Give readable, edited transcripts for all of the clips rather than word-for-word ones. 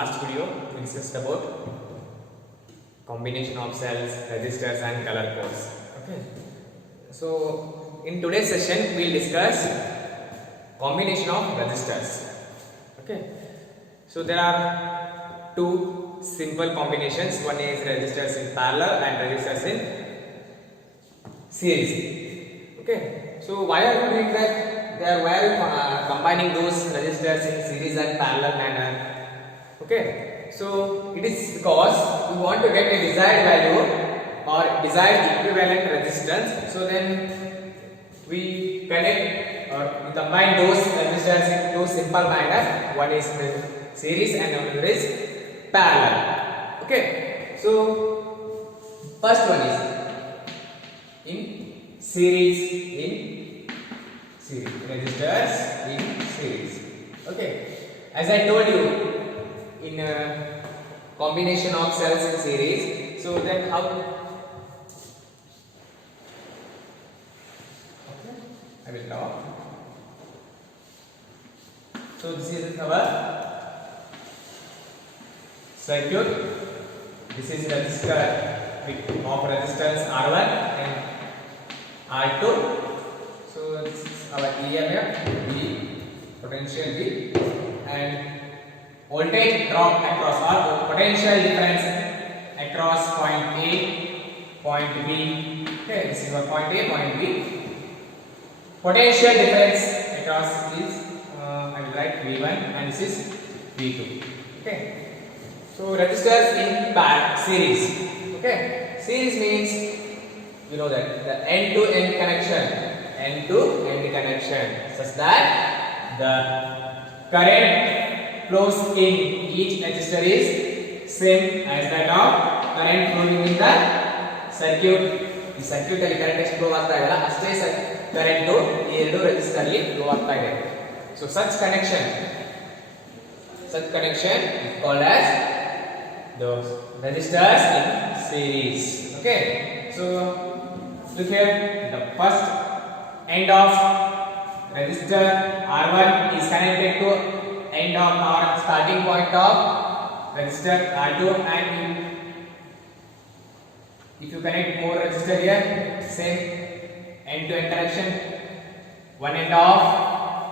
last video we discussed about combination of cells, resistors and color codes. Okay. So in today's session we will discuss combination of resistors. Okay. So there are two simple combinations. One is resistors in parallel and resistors in series. Okay. So why are we doing that? Why are we combining those resistors in series and parallel manner? Okay. So it is because we want to get a desired value or desired equivalent resistance. So then we connect or we combine those resistors in two simple manner. One is series and another is parallel. Okay. So first one is in series. Resistors in series. Okay. As I told you, in a combination of cells in series, so then how? Okay. I will draw. So this is our circuit. This is resistor of resistance R1 and R2. So this is our EMF V, potential V, and voltage drop across or potential difference across point A, point B. Okay, this is our point A, point B. Potential difference across is I will write V1 and this is V2. Okay. So resistors in series. Okay. Series means you know that the end-to-end connection. End-to-end connection such that the current flows in each resistor is same as that of current flowing in the circuit. The circuit ಅಲ್ಲಿ current ಎಷ್ಟು flow ಆಗ್ತಾ ಇದೆಯಲ್ಲ ಅಷ್ಟೇ current ಈ ಎರಡು resistor ಅಲ್ಲಿ flow ಆಗ್ತಾ ಇದೆ. So such connection is called as the resistors in series. Okay. So look here, the first end of resistor R1 is connected to end of our starting point of resistor R2, and if you connect more resistor here, same end to end connection. One end of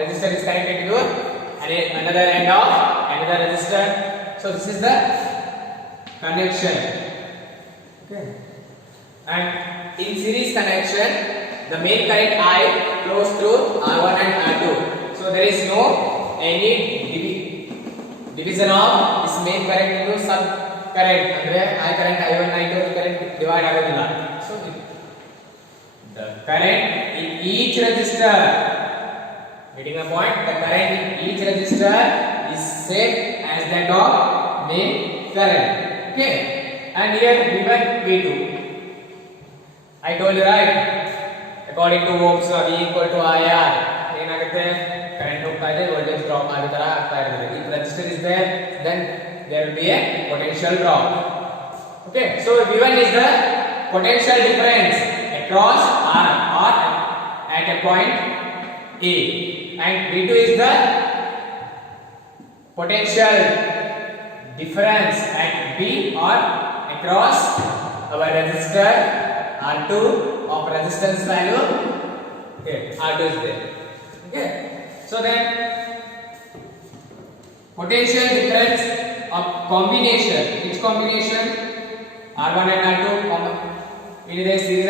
resistor is connected to another end of another resistor. So this is the connection. Okay. And in series connection, the main current I flows through R1 and R2. So there is no any division of this main current into sub current. Andre I current I1 I2 current divide agadilla. So the current in each resistor, getting a point, the current in each resistor is same as that of main current. Okay. And here V1 V2. I told you right, according to Ohm's law, V equal to IR. ಏನಾಗುತ್ತೆ current ಹೋಗ್ತಾ ಇದೆ, voltage drop ಆಗೋ ತರ ಆಗ್ತಾ ಇರುತ್ತೆ. If resistor is there, then there will be a potential drop. Okay, so V1 is the potential difference across R or at a point A, and V2 is the potential difference at B or across our resistor R2 of resistance value. Okay, R2 is there. Okay, so then potential difference of combination, each combination R1 and R2 in series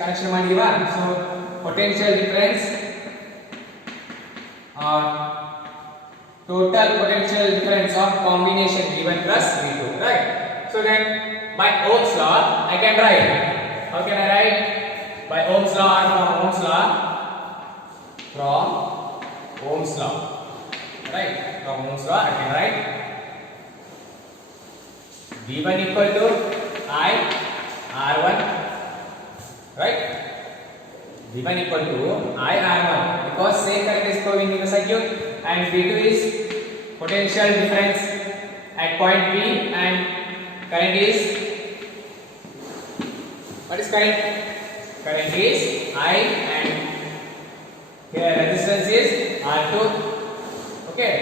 connection ಮಾಡಿದೀವಾ. So potential difference or total potential difference of combination V1 plus V2, right? So then by Ohm's law I can write. How can I write? By Ohm's law or from Ohm's law? From Ohm's law. Right? From Ohm's law I can write V1 equal to I R1. Right? V1 equal to I R1 because same current is flowing in the circuit, and V2 is potential difference at point B, and current is, what is current? Current is I, and here resistance is R2. Okay.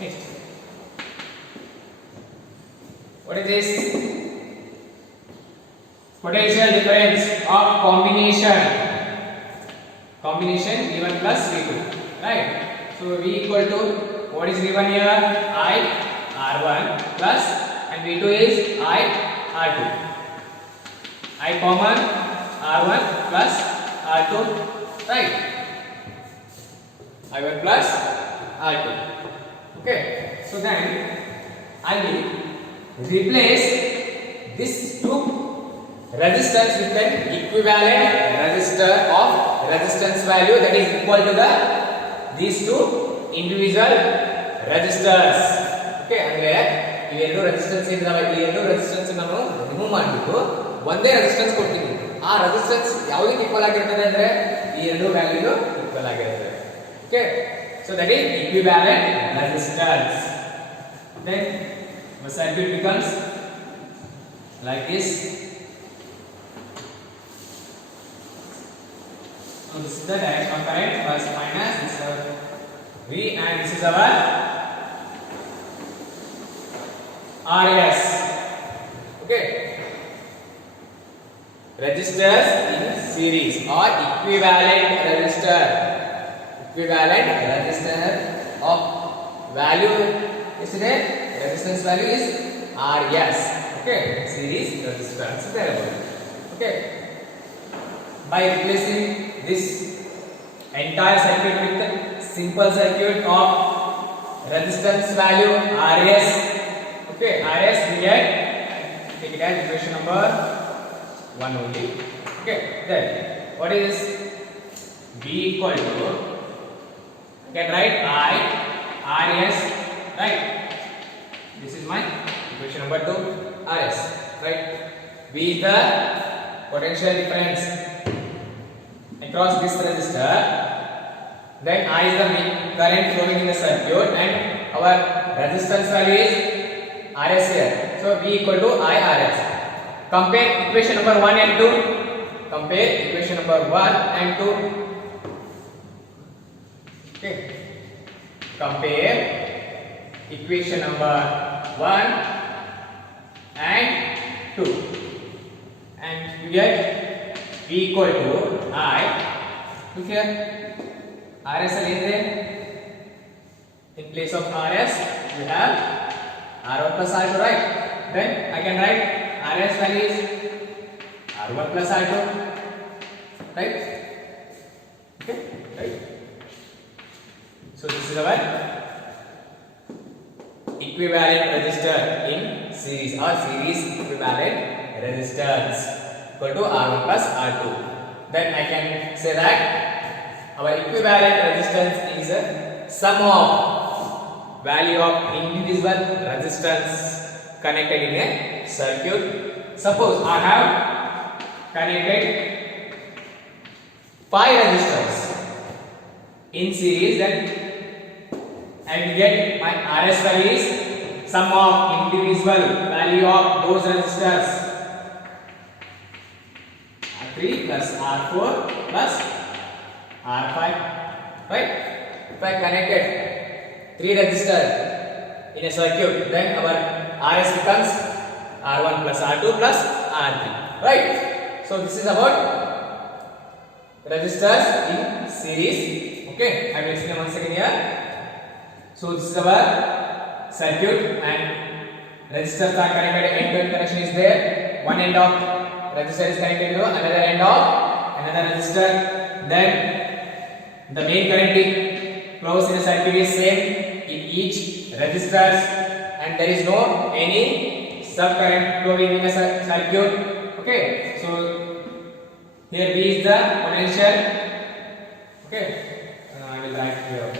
Next. What is this? Potential difference of combination V1 plus V2, right? So V equal to, what is V1 here? I R1 plus, and V2 is I R2. I common R1 plus R2, right? I1 plus R2. Okay, so then I will replace this two resistance with an equivalent resistor of resistance value that is equal to these two individual resistors. Okay, ಅಂದ್ರೆ ಈ ಎರಡು resistance ಇದಾವೆ, ಈ ಎರಡು resistance ನಾನು remove ಮಾಡಿಬಿಟ್ಟು ಒಂದೇ resistance ಕೊಡ್ತೀನಿ. ಆ ರೆಸಿಸ್ಟೆನ್ಸ್ ಯಾವುದಕ್ಕೆ ಈಕ್ವಲ್ ಆಗಿರ್ತದೆ ಅಂದ್ರೆ ಈ ಎರಡು ವ್ಯಾಲ್ಯೂ ಈಕ್ವಲ್ ಆಗಿರ್ತದೆ. Okay, so that is equivalent resistance. Then the circuit becomes like this. So this is the direction of current, plus minus, this is our V, and this is our RS. Okay, resistors in series or equivalent resistor of value is there, resistance value is RS. Okay, series resistance variable. Okay, by replacing this entire circuit with simple circuit of resistance value RS. Okay, RS we get, take it as equation number 1 only. Okay, then what is this? V equal to, get right, I RS, right? This is my equation number 2, RS, right? V is the potential difference across this resistor, then I is the current flowing in the circuit, and our resistance value is RS here. So V equal to I RS. Compare equation number 1 and 2. Compare equation number 1 and 2. Okay. Compare equation number 1 and 2. And you get V equal to I. Look here. RS is there. In place of RS, we have R1 plus R2, right? Then I can write RS value is R1 plus R2, right? Okay, right? So this is our equivalent resistor in series or series equivalent resistors equal to R1 plus R2. Then I can say that our equivalent resistance is a sum of value of indivisible resistance connected in a circuit. Suppose I have connected 5 resistors in series, then I will get my RS value is sum of indivisible value of those resistors, R3 plus R4 plus R5, right? If I connected 3 resistors in a circuit, then our RS becomes R1 plus R2 plus R3, right? So this is about resistors in series. Okay, I will explain once again here. So this is our circuit, and resistors are connected, end-to-end connection is there. One end of resistor is connected to another end of another resistor. Then the main current flows in a circuit is same in each resistors, and there is no any sub current flowing in a circuit. Okay, so here V is the potential. Okay, I will write here.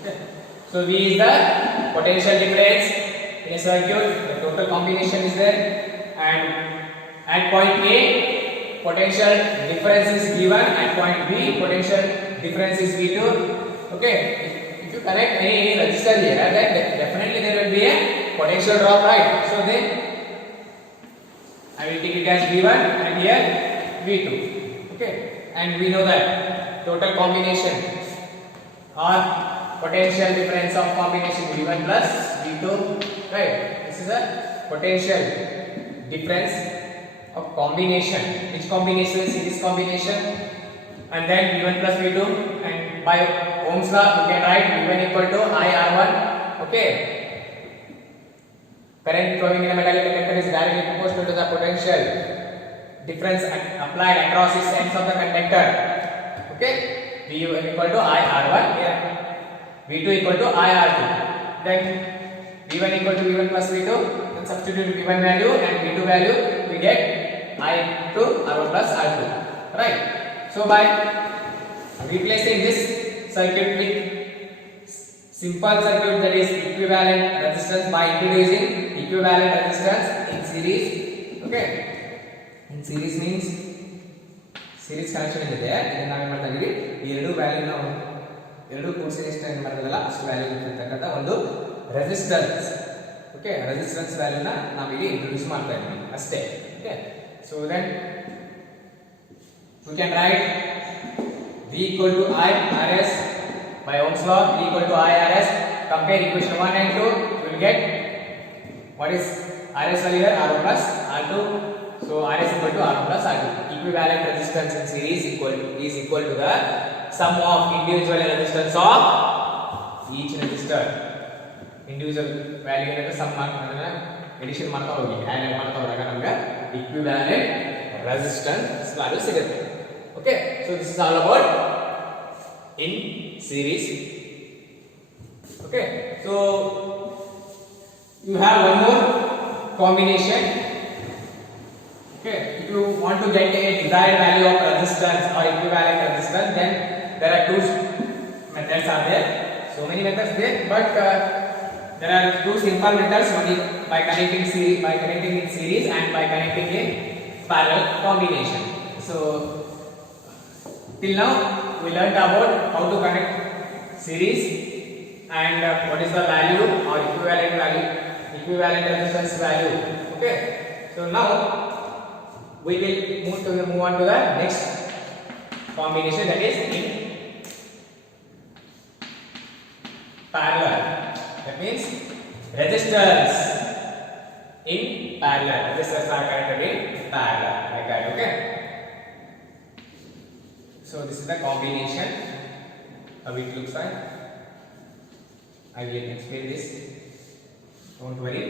Okay, so V is the potential difference in a circuit. The total combination is there, and at point A potential difference is V1, at point B potential difference is V2. Okay, if you connect any resistor here, then definitely there will be a potential drop, right? So then I will take it as V1 and here V2. Okay, and we know that total combination or potential difference of combination V1 plus V2, right? This is the potential difference of combination. Which combination? Series combination. And then V1 plus V2, and by Ohm's law you can write V1 equal to IR1. Okay. Current flowing in a metallic conductor is directly proportional to the potential difference applied across its ends of the conductor. Okay. V1 equal to IR1 here. V2 equal to IR2. Then V1 equal to V1 plus V2. Then substitute V1 value and V2 value, we get I2 R1 plus R2. Right. So by replacing this circuit with simple circuit, that is equivalent resistance, by introducing equivalent resistance in series. Okay. In series means series connection is there. ಇದನ್ನ ನಾವು ಏನು ಮಾಡ್ತಾ ಇದೀವಿ, ಈ ಎರಡು value ನಾವು ಎರಡು ಕೂಡಿಸಿ ಎಷ್ಟು ಏನು ಮಾಡ್ತದಲ್ಲ ಅಷ್ಟು ವ್ಯಾಲ್ಯೂ ಇರತಕ್ಕಂತ ಒಂದು ರೆಸಿಸ್ಟೆನ್ಸ್. ಓಕೆ, ರೆಸಿಸ್ಟೆನ್ಸ್ ವ್ಯಾಲ್ಯೂನ ನಾವು ಇಲ್ಲಿ ಇಂಟ್ರೊಡ್ಯೂಸ್ ಮಾಡ್ತಾ ಇದ್ದೀವಿ ಅಷ್ಟೇ. Okay, so then we can write V equal to I RS by Ohm's law. V equal to I RS. Compare equation 1 and 2. You will get what is RS value here, R1 plus R2. So RS equal to R1 plus R2. Equivalent resistance in series is equal to the sum of individual resistance of each resistor. Individual value ಏನಂದ್ರೆ sum ಮಾಡ್ಕೊಂಡ್ರೆ addition ಮಾಡ್ತಾ ಹೋಗಿ add ಮಾಡ್ತಾ ಹೋದಾಗ ನಮಗೆ equivalent resistance value ಸಿಗುತ್ತೆ. Okay, so this is all about in series. Okay, so you have one more combination. Okay, if you want to get a desired value of resistance or equivalent resistance, then there are two methods are there. So many methods there, but there are two simple methods. One is by connecting in series and by connecting in parallel combination. So till now we learned about how to connect series and what is the value or equivalent resistance value. Okay, so now we will move on to the next combination, that is in parallel. That means resistors in parallel. Resistors are connected in parallel like that. Okay. So this is the combination, how it looks like. I will explain this. Don't worry.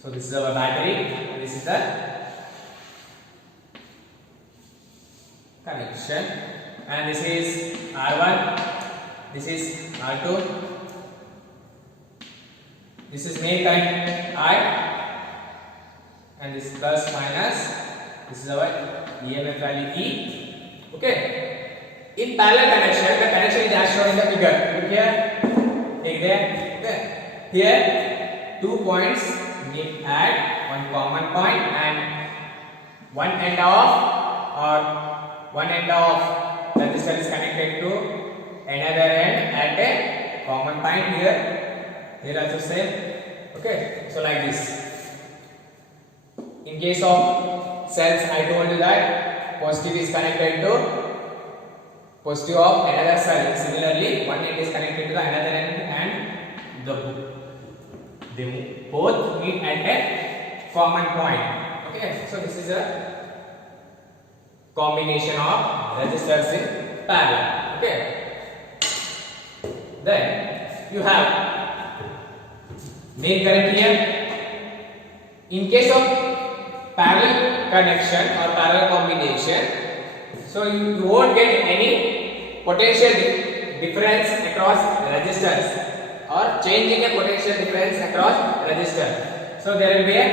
So this is our battery. This is the connection, and this is R1. This is R2. This is main current I, and this is plus minus. This is our EMF value E. Okay. In parallel connection, the connection is as shown in the figure. Look here. Take there. Okay. Here, 2 points meet at one common point, and one end of resistor is connected to another end at a common point here. Here also same. Okay. So like this. In case of cells, I told you that positive is connected to positive of another cell. Similarly, one end is connected to the another end, and they both meet at a common point. Okay, so this is a combination of resistors in parallel. Okay, then you have main current here. In case of parallel connection or parallel combination, so you won't get any potential difference across resistors or changing a potential difference across resistor. So there will be a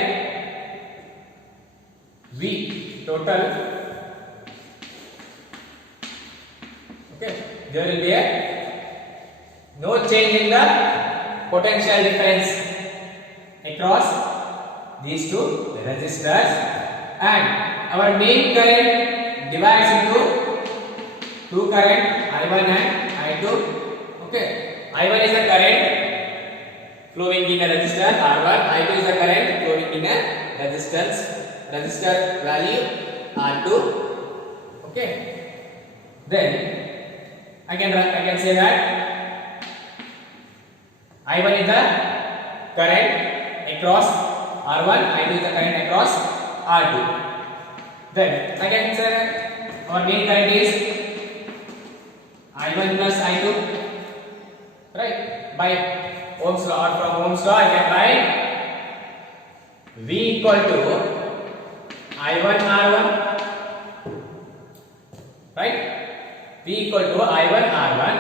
V total. Okay, there will be a no change in the potential difference across these two resistors, and our main current divides into two current, I1 and I2. Okay, I1 is the current flowing in a resistor R1, I2 is the current flowing in a resistor value R2. Okay, then I can say that I1 is the current across R1, I2 is the current across R2. Then again sir, our main current is I1 plus I2, right? By Ohm's law or from Ohm's law I can write V equal to I1 R1, right? V equal to I1 R1,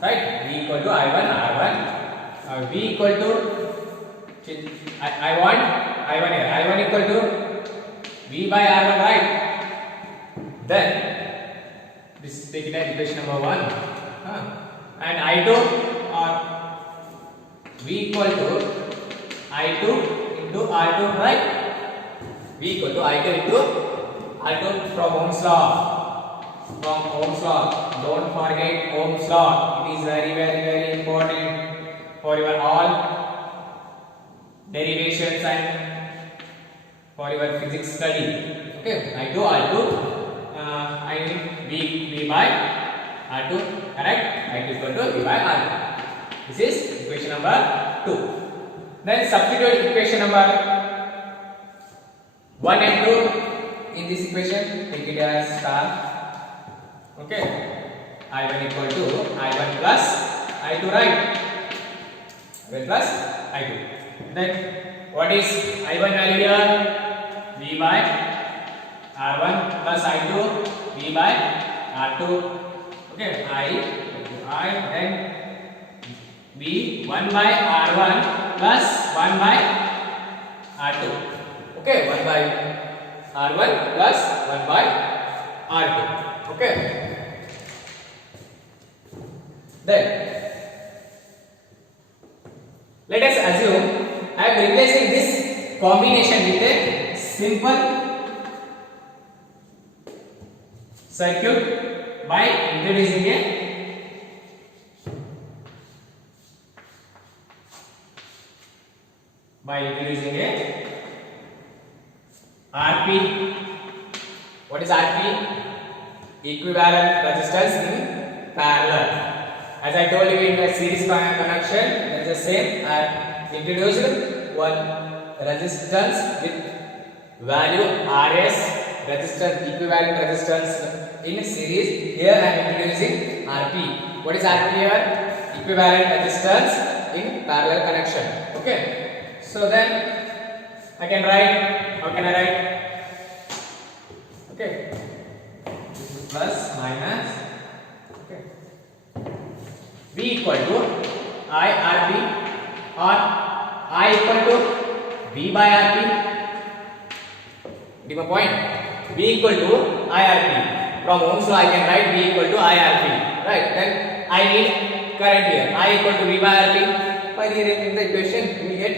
right? V equal to I1 R1. V equal to I want I1 here. I1 equal to V by R1, right? Then this is taken as equation number 1. And I2 or V equal to I2 into R2, right? V equal to I2 into R2 from Ohm's law. From Ohm's law. Don't forget Ohm's law. It is very, very, very important for your all derivations and for your physics study. Okay, I2 R2. I mean V by R2, correct? I2 equal to V by R2. This is equation number 2. Then substitute equation number 1 and 2 in this equation. Take it as star. Okay, I1 equal to I1 plus I2, right? I1 plus I2. Then what is I1 value here? V by R1 plus I2, V by R2. Okay, I then V 1 by R1 plus 1 by R2. Okay, 1 by R1 plus 1 by R2. Okay. Then let us assume I am replacing this combination with a simple circuit by introducing a RP. What is RP? Equivalent resistance in parallel. As I told you in the series connection, there is the same. I introduced one resistance with value RS, resistance, equivalent resistance in series. Here I am introducing RP. What is RP here? Equivalent resistance in parallel connection. Okay. So then I can write. How can I write? Okay. This is plus minus. Okay. V equal to I RP or I equal to V by RP. Get my point? V equal to I RP. From Ohm's law I can write V equal to I RP. Right? Then I need current here. I equal to V by RP. By rearranging the equation, we will get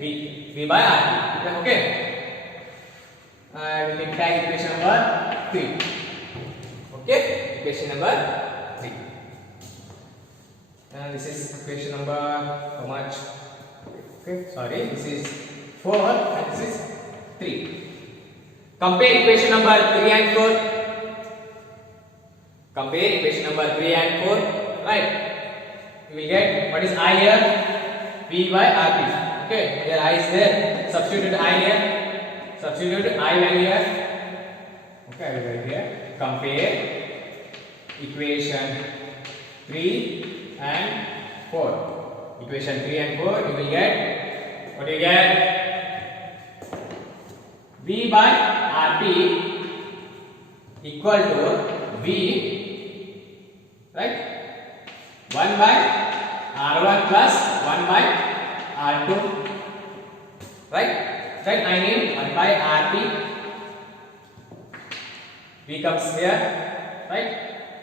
V by RP. Okay. I will tag equation number 3. Okay. Equation number 3. And this is equation number how much? Okay, sorry, this is 4 and this is 3. Compare equation number 3 and 4. Compare equation number 3 and 4. Right? You will get what is I here? V by RP. Okay, here I is there. Substitute I here. Substitute I value here. Okay, I will write here. Compare equation 3 and 4. Equation 3 and 4, you will get, what do you get? V by RP equal to V, right? 1 by R1 plus 1 by R2, right? Then I need 1 by RP. V comes here, right?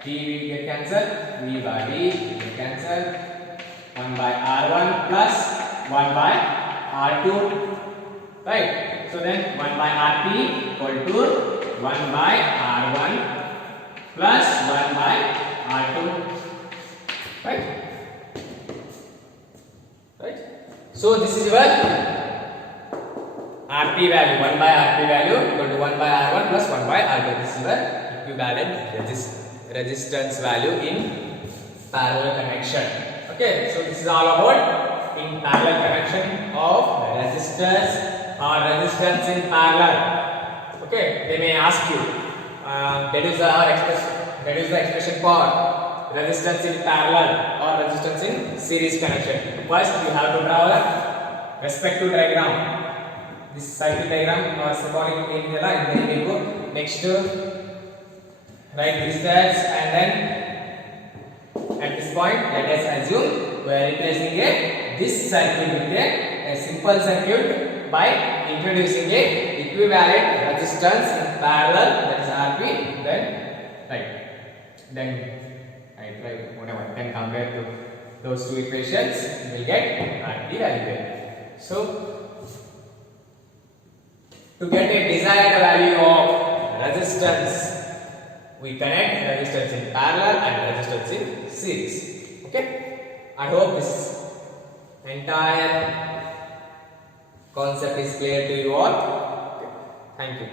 V will get cancelled. V by V will get cancelled. 1 by R1 plus 1 by R2, right? So then 1 by RP equal to 1 by R1 plus 1 by R2, right? Right? So this is your RP value, 1 by RP value equal to 1 by R1 plus 1 by R2. This is your equivalent resistance value in parallel connection. Okay, so this is all about in parallel connection of resistors or resistance in parallel. Okay, they may ask you deduce the expression for resistance in parallel or resistance in series connection. First, you have to draw the respective diagram. This circuit diagram or symbolic in next write resistance, and then at this point let us assume we are replacing this circuit with a simple circuit by introducing a equivalent resistance in parallel, that is Rp, then I try whatever, then compare to those two equations you will get Rp value. So to get a desired value of resistance, we connect resistance in parallel and resistance in series. Okay, I hope this entire concept is clear to you all. Okay. Thank you.